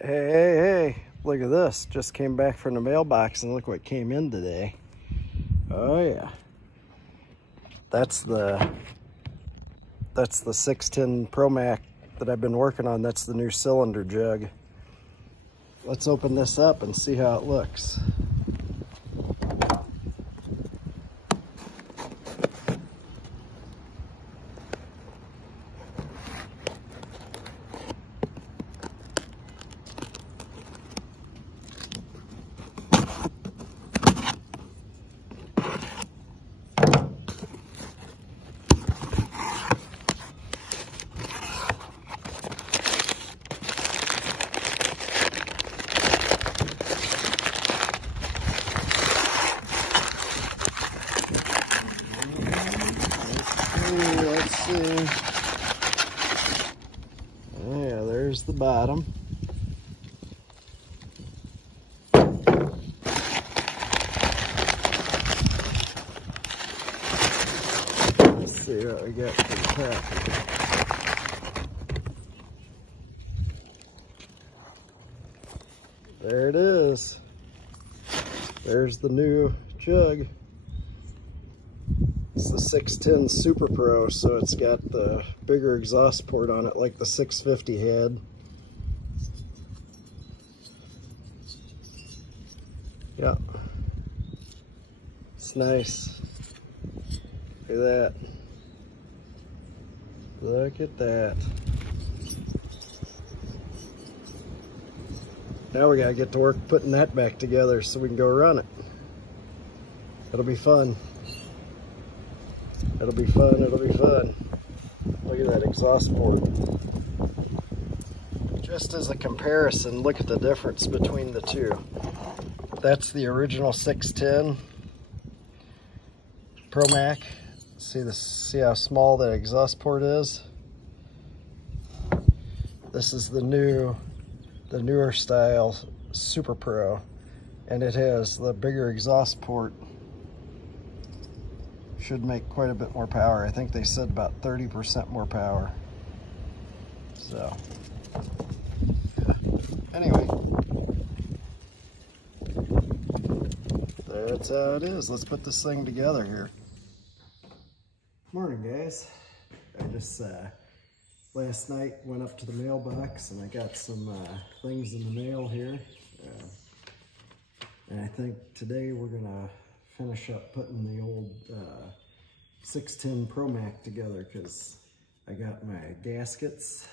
Hey, look at this. Just came back from the mailbox and look what came in today. Oh yeah. That's the 610 Pro Mac that I've been working on. That's the new cylinder jug. Let's open this up and see how it looks. Let's see. Yeah, there's the bottom. Let's see what we got for the top. There it is. There's the new jug. It's the 610 Super Pro, so it's got the bigger exhaust port on it like the 650 had. Yeah. It's nice. Look at that. Look at that. Now we gotta get to work putting that back together so we can go run it. It'll be fun. It'll be fun, it'll be fun. Look at that exhaust port. Just as a comparison, look at the difference between the two. That's the original 610 Pro Mac. See how small that exhaust port is? This is the newer style Super Pro, and it has the bigger exhaust port. Should make quite a bit more power. I think they said about 30% more power. So, anyway, that's how it is. Let's put this thing together here. Morning, guys. I just last night went up to the mailbox and I got some things in the mail here. And I think today we're gonna finish up putting the old 610 Pro Mac together, because I got my gaskets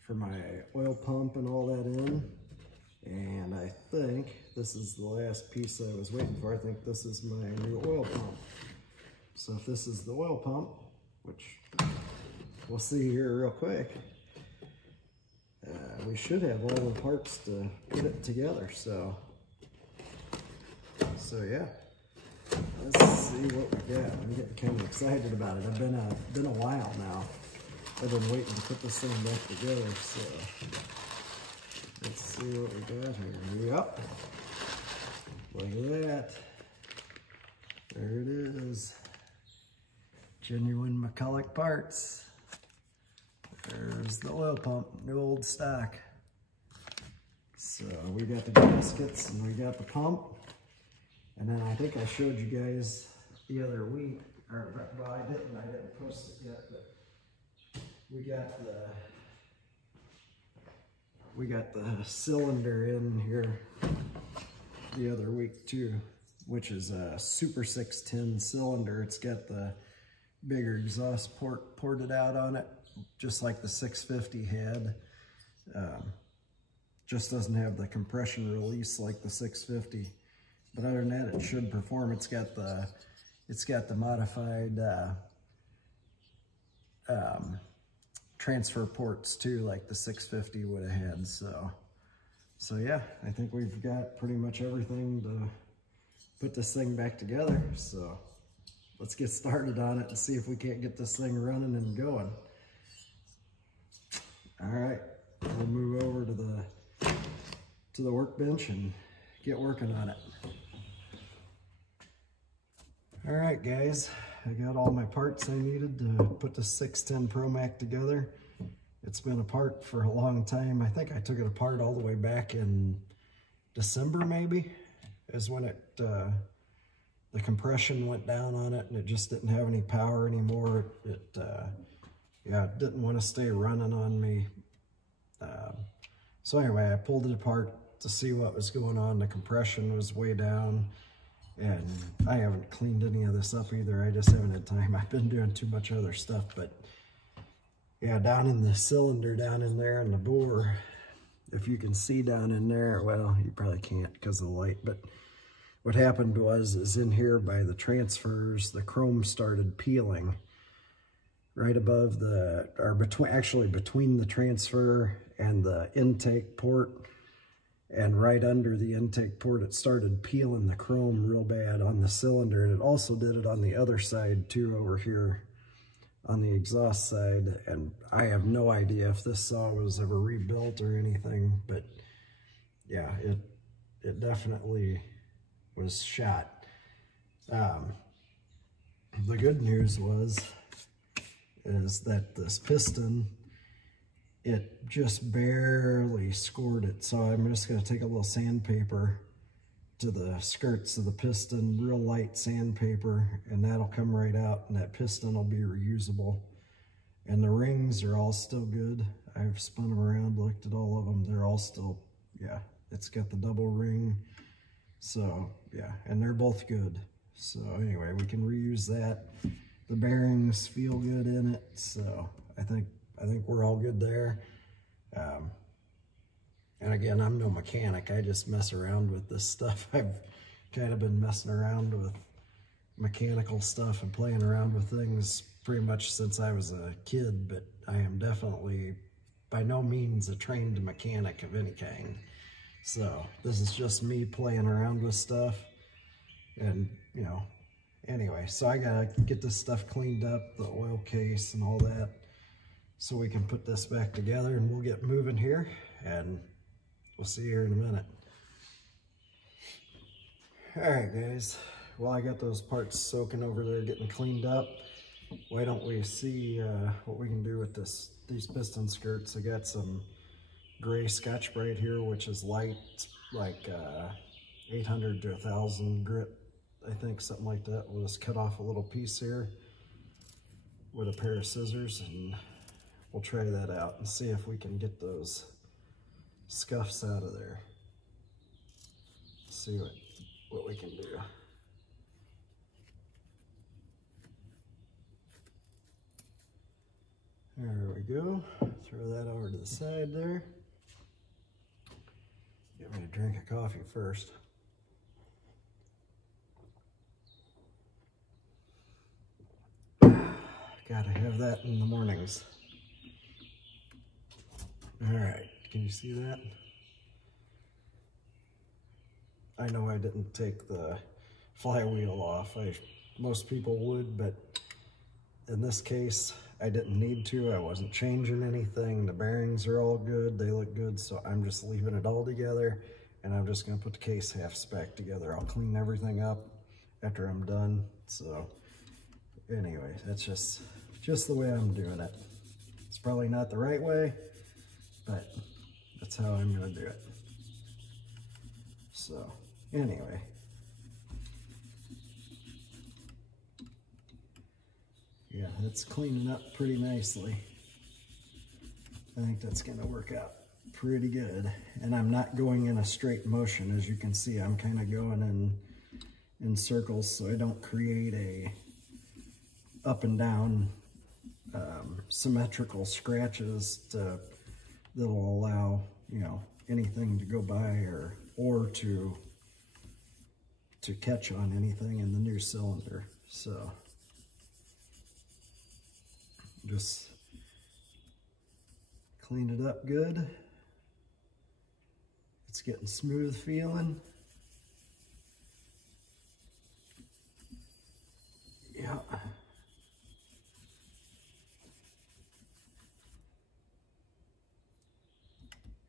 for my oil pump and all that in, and I think this is the last piece I was waiting for. I think this is my new oil pump. So if this is the oil pump, which we'll see here real quick, we should have all the parts to put it together. So yeah, let's see what we got. I'm getting kind of excited about it. I've been a while now. I've been waiting to put this thing back together. So let's see what we got here. Yep. Look at that. There it is. Genuine McCulloch parts. There's the oil pump, new old stock. So we got the gaskets and we got the pump. And then I think I showed you guys the other week, or well, I didn't post it yet, but we got the cylinder in here the other week too, which is a Super 610 cylinder. It's got the bigger exhaust port ported out on it, just like the 650 had. Just doesn't have the compression release like the 650. But other than that, it should perform. It's got the modified transfer ports too, like the 650 would have had. So yeah, I think we've got pretty much everything to put this thing back together. So let's get started on it and see if we can't get this thing running and going. All right, we'll move over to the workbench and get working on it. All right, guys, I got all my parts I needed to put the 610 Pro Mac together. It's been apart for a long time. I think I took it apart all the way back in December maybe, is when it the compression went down on it and it just didn't have any power anymore. Yeah, it didn't want to stay running on me. So anyway, I pulled it apart to see what was going on. The compression was way down, and I haven't cleaned any of this up either. I just haven't had time. I've been doing too much other stuff, but yeah, down in the cylinder, down in there in the bore, if you can see down in there, well, you probably can't because of the light, but what happened is in here by the transfers, the chrome started peeling right above between the transfer and the intake port, and right under the intake port, it started peeling the chrome real bad on the cylinder, and it also did it on the other side too, over here on the exhaust side. And I have no idea if this saw was ever rebuilt or anything, but yeah, it definitely was shot. The good news is that this piston, it just barely scored it. So I'm just going to take a little sandpaper to the skirts of the piston, real light sandpaper, and that'll come right out, and that piston will be reusable. And the rings are all still good. I've spun them around, looked at all of them. They're all still, yeah, it's got the double ring. So yeah, and they're both good. So anyway, we can reuse that. The bearings feel good in it, so I think we're all good there. And again, I'm no mechanic. I just mess around with this stuff. I've kind of been messing around with mechanical stuff and playing around with things pretty much since I was a kid, but I am definitely by no means a trained mechanic of any kind. So this is just me playing around with stuff. And, you know, anyway, so I gotta get this stuff cleaned up, the oil case and all that, so we can put this back together, and we'll get moving here, and we'll see you here in a minute. All right, guys. Well, I got those parts soaking over there, getting cleaned up. Why don't we see what we can do with these piston skirts? I got some gray Scotch-Brite here, which is light, like 800 to 1,000 grit, I think, something like that. We'll just cut off a little piece here with a pair of scissors, and we'll try that out and see if we can get those scuffs out of there. See what we can do. There we go. Throw that over to the side there. Get me a drink of coffee first. Gotta have that in the mornings. All right, can you see that? I know I didn't take the flywheel off. Most people would, but in this case, I didn't need to. I wasn't changing anything. The bearings are all good. They look good, so I'm just leaving it all together, and I'm just gonna put the case halves back together. I'll clean everything up after I'm done. So anyway, that's just the way I'm doing it. It's probably not the right way, but that's how I'm gonna do it. So anyway, yeah, it's cleaning up pretty nicely. I think that's gonna work out pretty good. And I'm not going in a straight motion. As you can see, I'm kind of going in circles, so I don't create a up and down symmetrical scratches that'll allow, you know, anything to go by or to catch on anything in the new cylinder. So just clean it up good. It's getting smooth feeling. Yeah.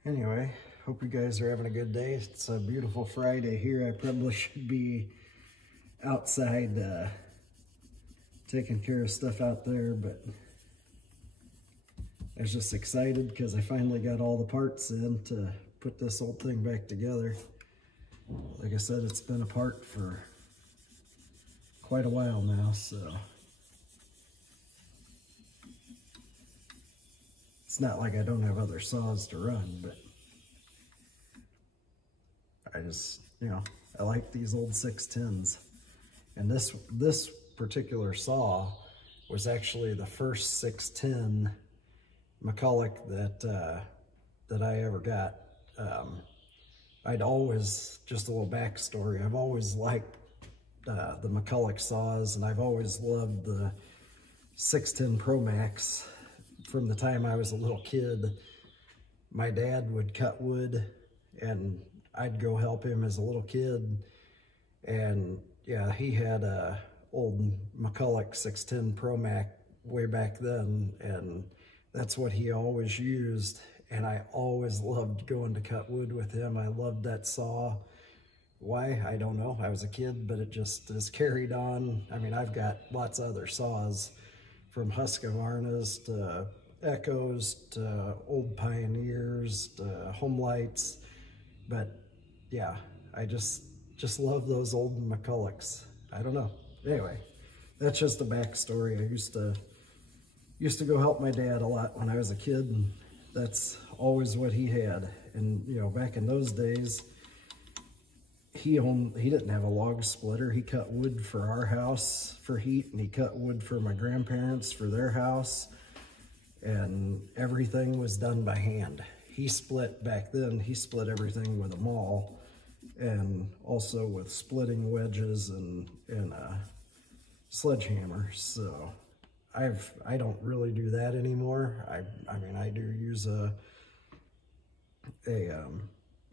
Anyway, hope you guys are having a good day. It's a beautiful Friday here. I probably should be outside taking care of stuff out there, but I was just excited because I finally got all the parts in to put this old thing back together. Like I said, it's been apart for quite a while now, so it's not like I don't have other saws to run, but I just, you know, I like these old 610s. And this particular saw was actually the first 610 McCulloch that I ever got. I'd always, just a little backstory, I've always liked the McCulloch saws, and I've always loved the 610 Pro Macs. From the time I was a little kid, my dad would cut wood, and I'd go help him as a little kid. And yeah, he had a old McCulloch 610 Pro Mac way back then, and that's what he always used. And I always loved going to cut wood with him. I loved that saw. Why? I don't know. I was a kid, but it just is carried on. I mean, I've got lots of other saws, from Husqvarna's to Echoes to Old Pioneers to Home Lights. But yeah, I just love those old McCullochs. I don't know. Anyway, that's just a backstory. I used to go help my dad a lot when I was a kid, and that's always what he had. And you know, back in those days, he didn't have a log splitter. He cut wood for our house for heat, and he cut wood for my grandparents for their house, and everything was done by hand. He split, back then, he split everything with a maul, and also with splitting wedges and a sledgehammer. So I don't really do that anymore. I mean, I do use a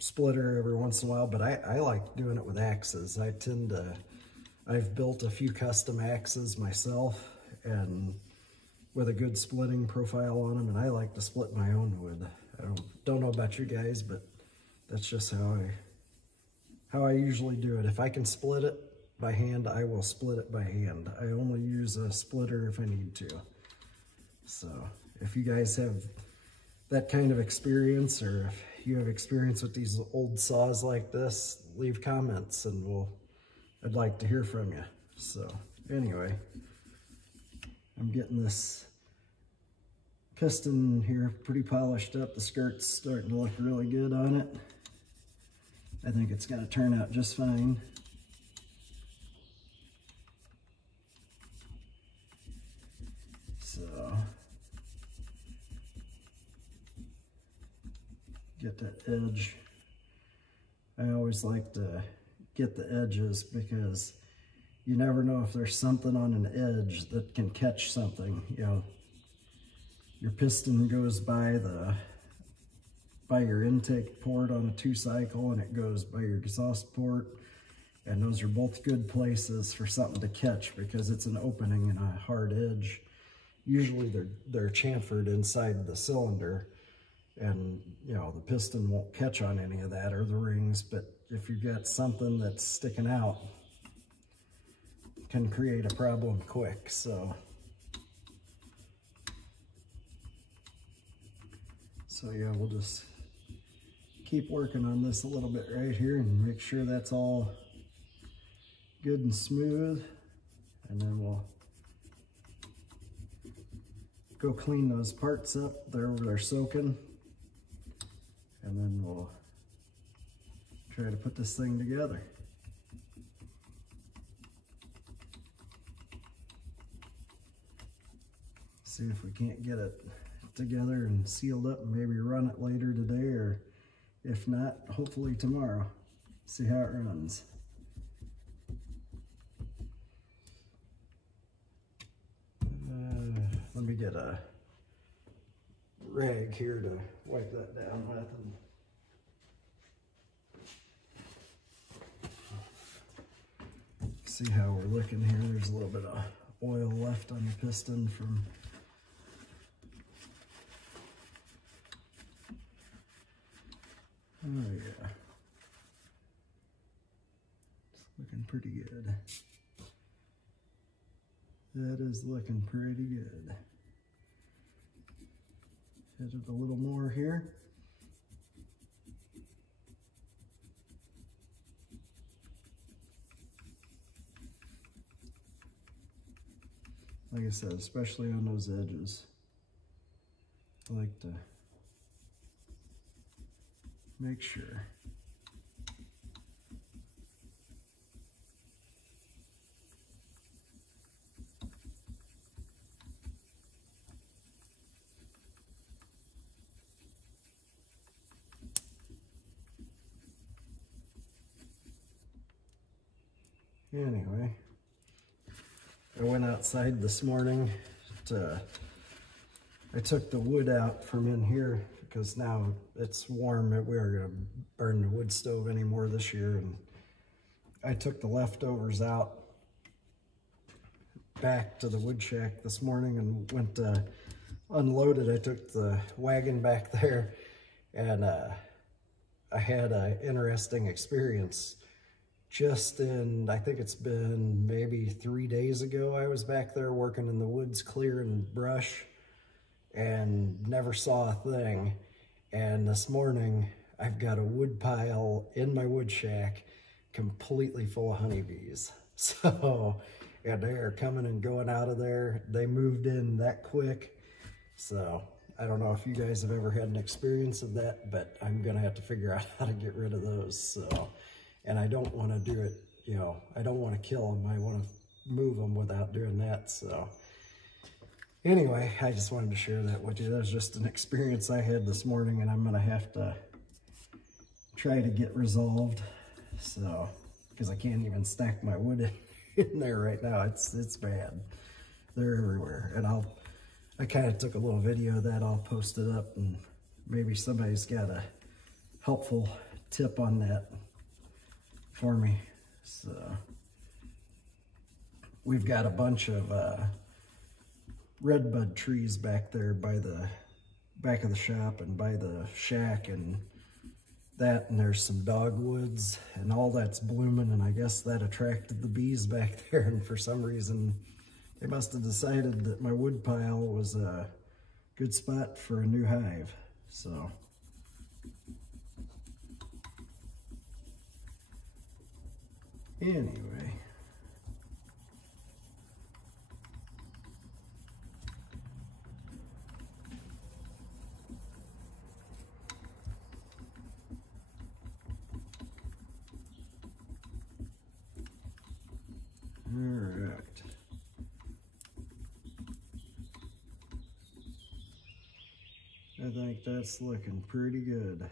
splitter every once in a while, but I like doing it with axes. I've built a few custom axes myself, and with a good splitting profile on them, and I like to split my own wood. I don't know about you guys, but that's just how I usually do it. If I can split it by hand, I will split it by hand. I only use a splitter if I need to. So if you guys have that kind of experience, or if you have experience with these old saws like this, leave comments and I'd like to hear from you. So anyway, I'm getting this piston here pretty polished up. The skirt's starting to look really good on it. I think it's going to turn out just fine. So get that edge. I always like to get the edges because you never know if there's something on an edge that can catch something. You know, your piston goes by your intake port on a 2-cycle, and it goes by your exhaust port, and those are both good places for something to catch because it's an opening and a hard edge. Usually they're chamfered inside the cylinder, and you know, the piston won't catch on any of that, or the rings. But if you've got something that's sticking out, it can create a problem quick. So yeah, we'll just keep working on this a little bit right here and make sure that's all good and smooth, and then we'll go clean those parts up. They're soaking, and then we'll try to put this thing together. See if we can't get it together and sealed up and maybe run it later today, or if not, hopefully tomorrow. See how it runs. Let me get a rag here to wipe that down with. And see how we're looking here. There's a little bit of oil left on the piston from oh yeah, it's looking pretty good. That is looking pretty good. Hit it a little more here. Like I said, especially on those edges, I like to make sure. Anyway, I went outside this morning I took the wood out from in here because now it's warm. We aren't going to burn the wood stove anymore this year, and I took the leftovers out back to the wood shack this morning and went to unload it. I took the wagon back there, and I had an interesting experience. Just in, I think it's been maybe 3 days ago, I was back there working in the woods clearing brush and never saw a thing. And this morning, I've got a wood pile in my wood shack completely full of honeybees. So, yeah, they are coming and going out of there. They moved in that quick. So, I don't know if you guys have ever had an experience of that, but I'm gonna have to figure out how to get rid of those. So. And I don't want to do it, you know, I don't want to kill them. I want to move them without doing that. So anyway, I just wanted to share that with you. That was just an experience I had this morning, and I'm going to have to try to get resolved. So, because I can't even stack my wood in there right now. It's bad. They're everywhere. And I kind of took a little video of that. I'll post it up, and maybe somebody's got a helpful tip on that for me. So we've got a bunch of redbud trees back there by the back of the shop and by the shack and that, and there's some dogwoods and all that's blooming, and I guess that attracted the bees back there, and for some reason they must have decided that my wood pile was a good spot for a new hive. So anyway, all right. I think that's looking pretty good.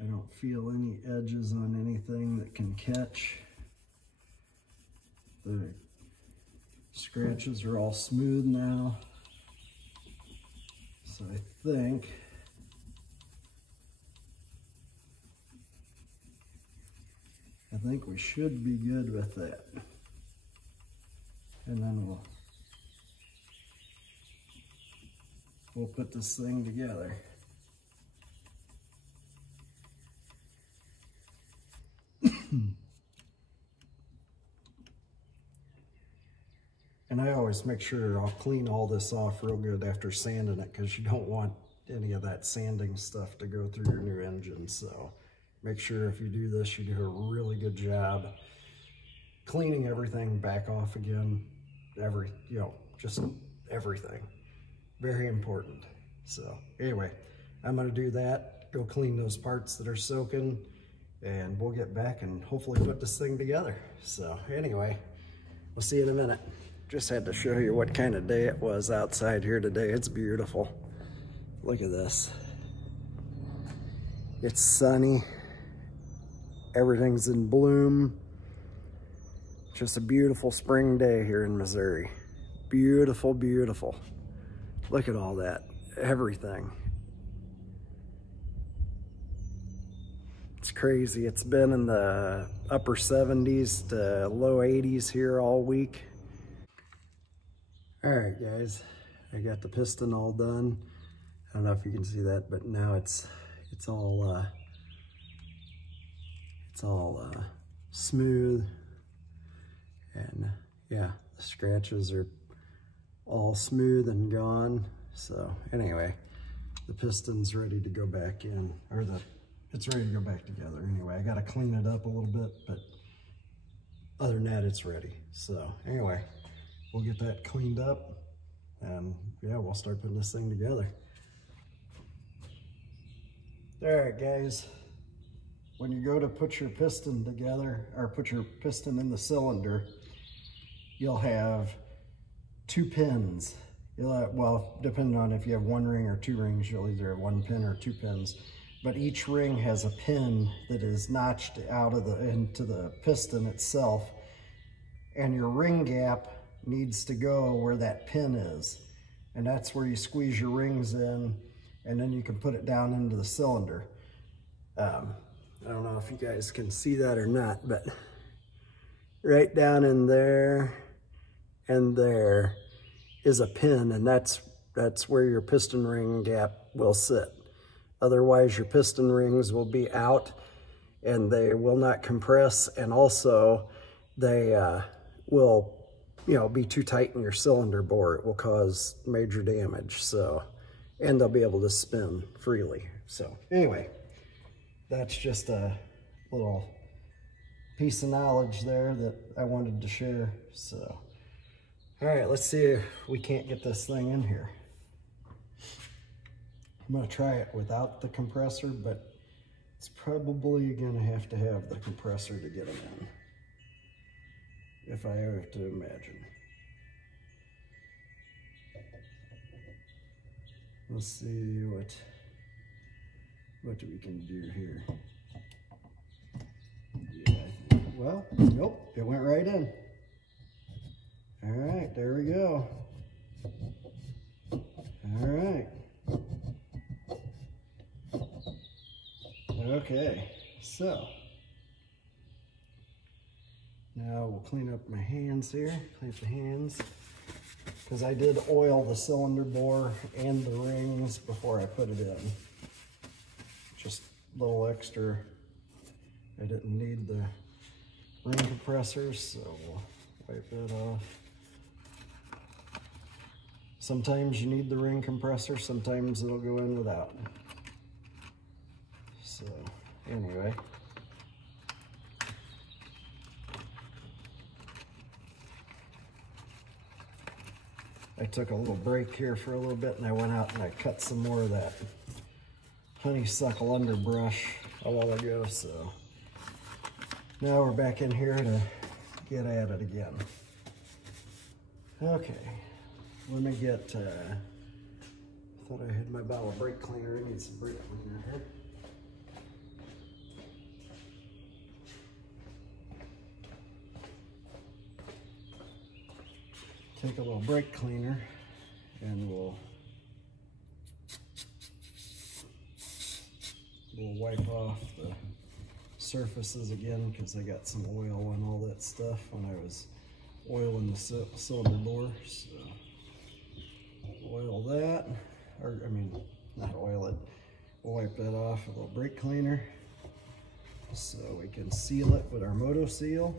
I don't feel any edges on anything that can catch. The scratches are all smooth now. So I think we should be good with that. And then we'll put this thing together. And I always make sure I'll clean all this off real good after sanding it, because you don't want any of that sanding stuff to go through your new engine. So make sure if you do this, you do a really good job cleaning everything back off again. Just everything. Very important. So anyway, I'm gonna do that, go clean those parts that are soaking, and we'll get back and hopefully put this thing together. So anyway, we'll see you in a minute. Just had to show you what kind of day it was outside here today. It's beautiful. Look at this. It's sunny. Everything's in bloom. Just a beautiful spring day here in Missouri. Beautiful, beautiful. Look at all that. Everything. It's crazy. It's been in the upper 70s to low 80s here all week. All right, guys, I got the piston all done. I don't know if you can see that, but now it's all smooth, and yeah, the scratches are all smooth and gone. So anyway, the piston's ready to go back in, or it's ready to go back together. Anyway, I got to clean it up a little bit, but other than that, it's ready. So anyway, we'll get that cleaned up, and yeah, we'll start putting this thing together. All right, guys, when you go to put your piston together, or put your piston in the cylinder, you'll have 2 pins. You'll have, well, depending on if you have 1 ring or 2 rings, you'll either have 1 pin or 2 pins. But each ring has a pin that is notched out of into the piston itself, and your ring gap needs to go where that pin is, and that's where you squeeze your rings in, and then you can put it down into the cylinder. I don't know if you guys can see that or not, but right down in there and there is a pin, and that's where your piston ring gap will sit. Otherwise, your piston rings will be out and they will not compress, and also they will, you know, be too tight in your cylinder bore. It will cause major damage. So, and they'll be able to spin freely. So anyway, that's just a little piece of knowledge there that I wanted to share. So, all right, let's see if we can't get this thing in here. I'm gonna try it without the compressor, but it's probably gonna have to have the compressor to get them in, if I have to imagine. Let's see what we can do here. Yeah, well, nope, it went right in. All right, there we go. All right. Okay, so now we'll clean up my hands here, clean up the hands, because I did oil the cylinder bore and the rings before I put it in. Just a little extra. I didn't need the ring compressors, so we'll wipe that off. Sometimes you need the ring compressor, sometimes it'll go in without. So anyway, I took a little break here for a little bit, and I went out and I cut some more of that honeysuckle underbrush a while ago. So now we're back in here to get at it again. Okay, let me get, I thought I had my bottle of brake cleaner. I need some brake cleaner here. Take a little brake cleaner and we'll wipe off the surfaces again, because I got some oil and all that stuff when I was oiling the cylinder bore. So oil that, or I mean, not oil it, we'll wipe that off with a little brake cleaner so we can seal it with our Moto Seal.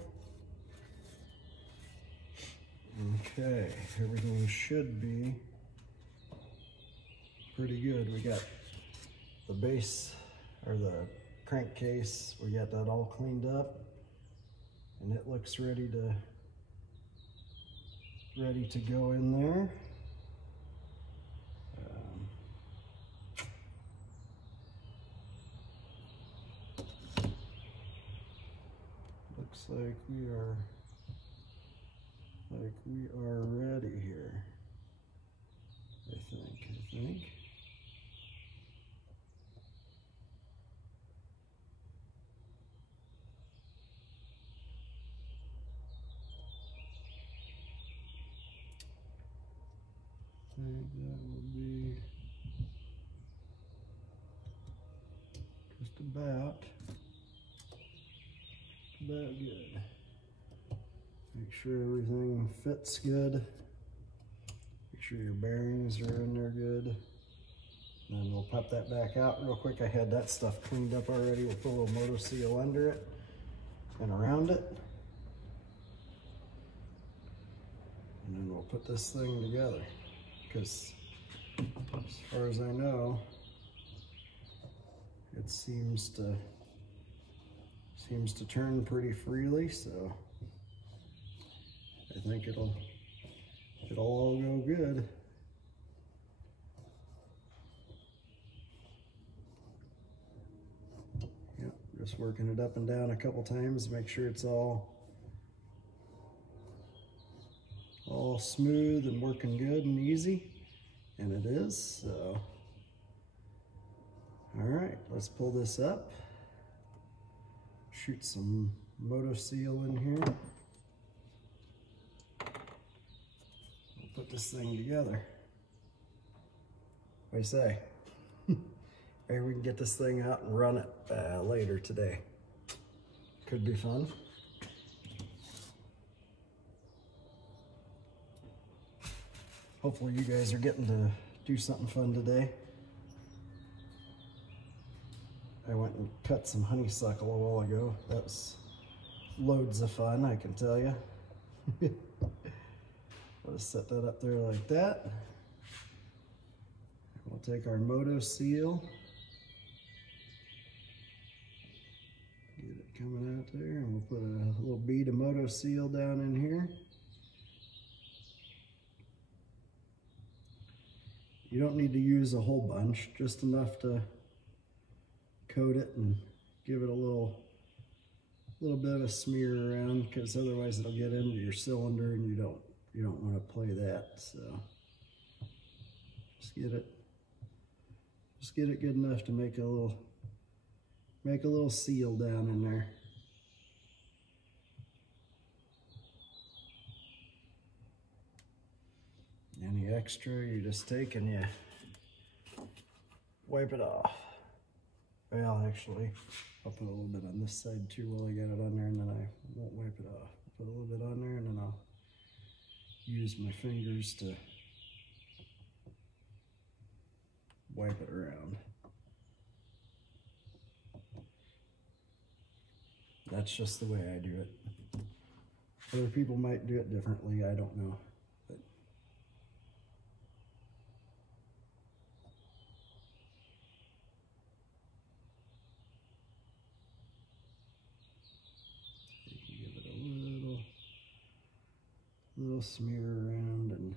Okay, everything should be pretty good. We got the base, or the crankcase, we got that all cleaned up, and it looks ready to go in there. Looks like we are ready here. I think. I think that will be just about good. Make sure everything fits good. Make sure your bearings are in there good. And then we'll pop that back out real quick. I had that stuff cleaned up already. We'll put a little Moto Seal under it and around it. we'll put this thing together, because as far as I know, it seems to turn pretty freely, so I think it'll all go good. Yep, just working it up and down a couple times, make sure it's all smooth and working good and easy, and it is. So all right, let's pull this up, shoot some Moto Seal in here. We'll put this thing together. What do you say? Maybe we can get this thing out and run it later today. Could be fun. Hopefully you guys are getting to do something fun today. I went and cut some honeysuckle a while ago. That was loads of fun, I can tell you. I'll just set that up there like that. We'll take our Moto Seal. Get it coming out there, and we'll put a little bead of Moto Seal down in here. You don't need to use a whole bunch, just enough to coat it and give it a little bit of a smear around, because otherwise it'll get into your cylinder and you don't want to play that. So just get it good enough to make a little seal down in there. Any extra you just take and you wipe it off. Well, actually, I'll put a little bit on this side too while I get it on there, and then I won't wipe it off. Put a little bit on there, and then I'll use my fingers to wipe it around. That's just the way I do it. Other people might do it differently, I don't know. But you can give it a little smear around, and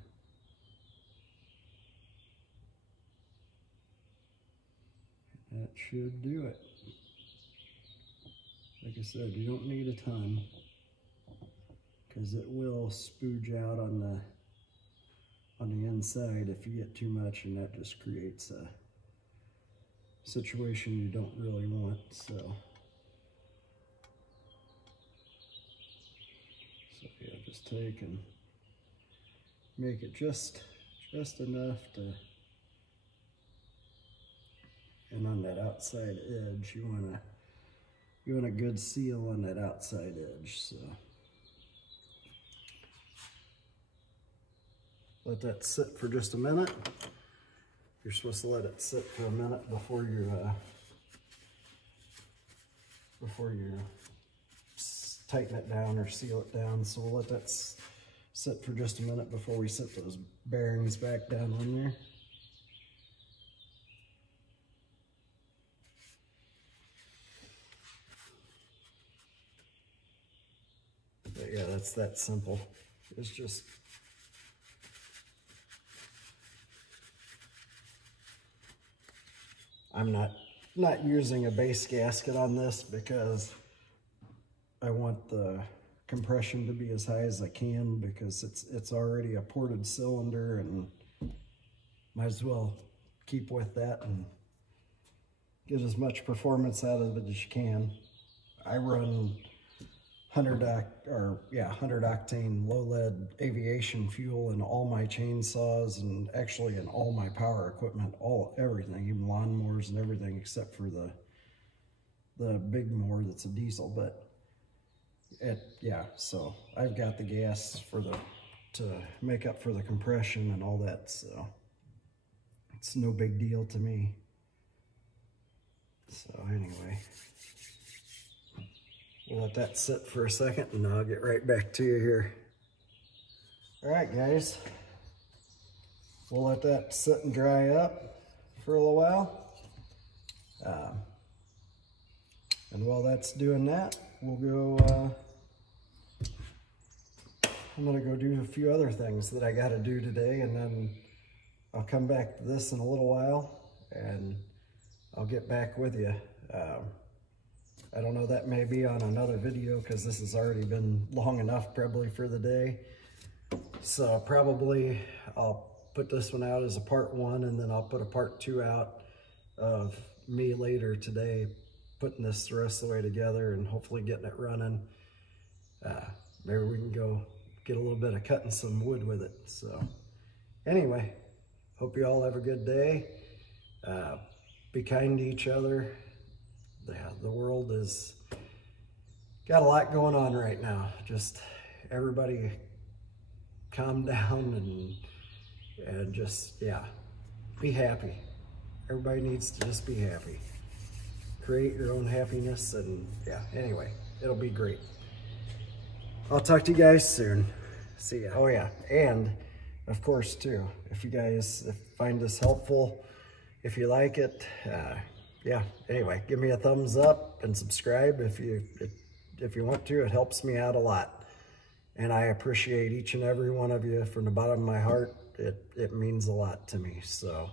that should do it. Like I said, you don't need a ton, because it will spooge out on the inside if you get too much, and that just creates a situation you don't really want. So yeah, just take and make it just enough to, and on that outside edge, you want a good seal on that outside edge. So let that sit for just a minute. You're supposed to let it sit for a minute before you tighten it down or seal it down. So we'll let that sit for just a minute before we set those bearings back down on there. But yeah, that's that simple. It's just I'm not using a base gasket on this because I want the compression to be as high as I can, because it's already a ported cylinder, and might as well keep with that and get as much performance out of it as you can. I run 100 octane low lead aviation fuel in all my chainsaws, and actually in all my power equipment, everything, even lawnmowers and everything, except for the big mower that's a diesel. But yeah, so I've got the gas to make up for the compression and all that, so it's no big deal to me. So anyway, we'll let that sit for a second, and I'll get right back to you here. All right, guys. We'll let that sit and dry up for a little while. And while that's doing that, we'll go, I'm gonna go do a few other things that I gotta do today, and then I'll come back to this in a little while and I'll get back with you. I don't know, that may be on another video because this has already been long enough probably for the day. So probably I'll put this one out as a part 1, and then I'll put a part 2 out of me later today, putting this the rest of the way together and hopefully getting it running. Maybe we can go get a little bit of cutting some wood with it. So anyway, hope you all have a good day. Be kind to each other. The world has got a lot going on right now. Just everybody calm down and just, yeah, be happy. Everybody needs to just be happy. Create your own happiness, and yeah, anyway, it'll be great. I'll talk to you guys soon. See ya. Oh yeah, and of course too, if you guys find this helpful, if you like it, yeah, anyway, give me a thumbs up and subscribe if you want to. It helps me out a lot. And I appreciate each and every one of you from the bottom of my heart. It means a lot to me. So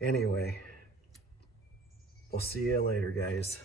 anyway, we'll see you later, guys.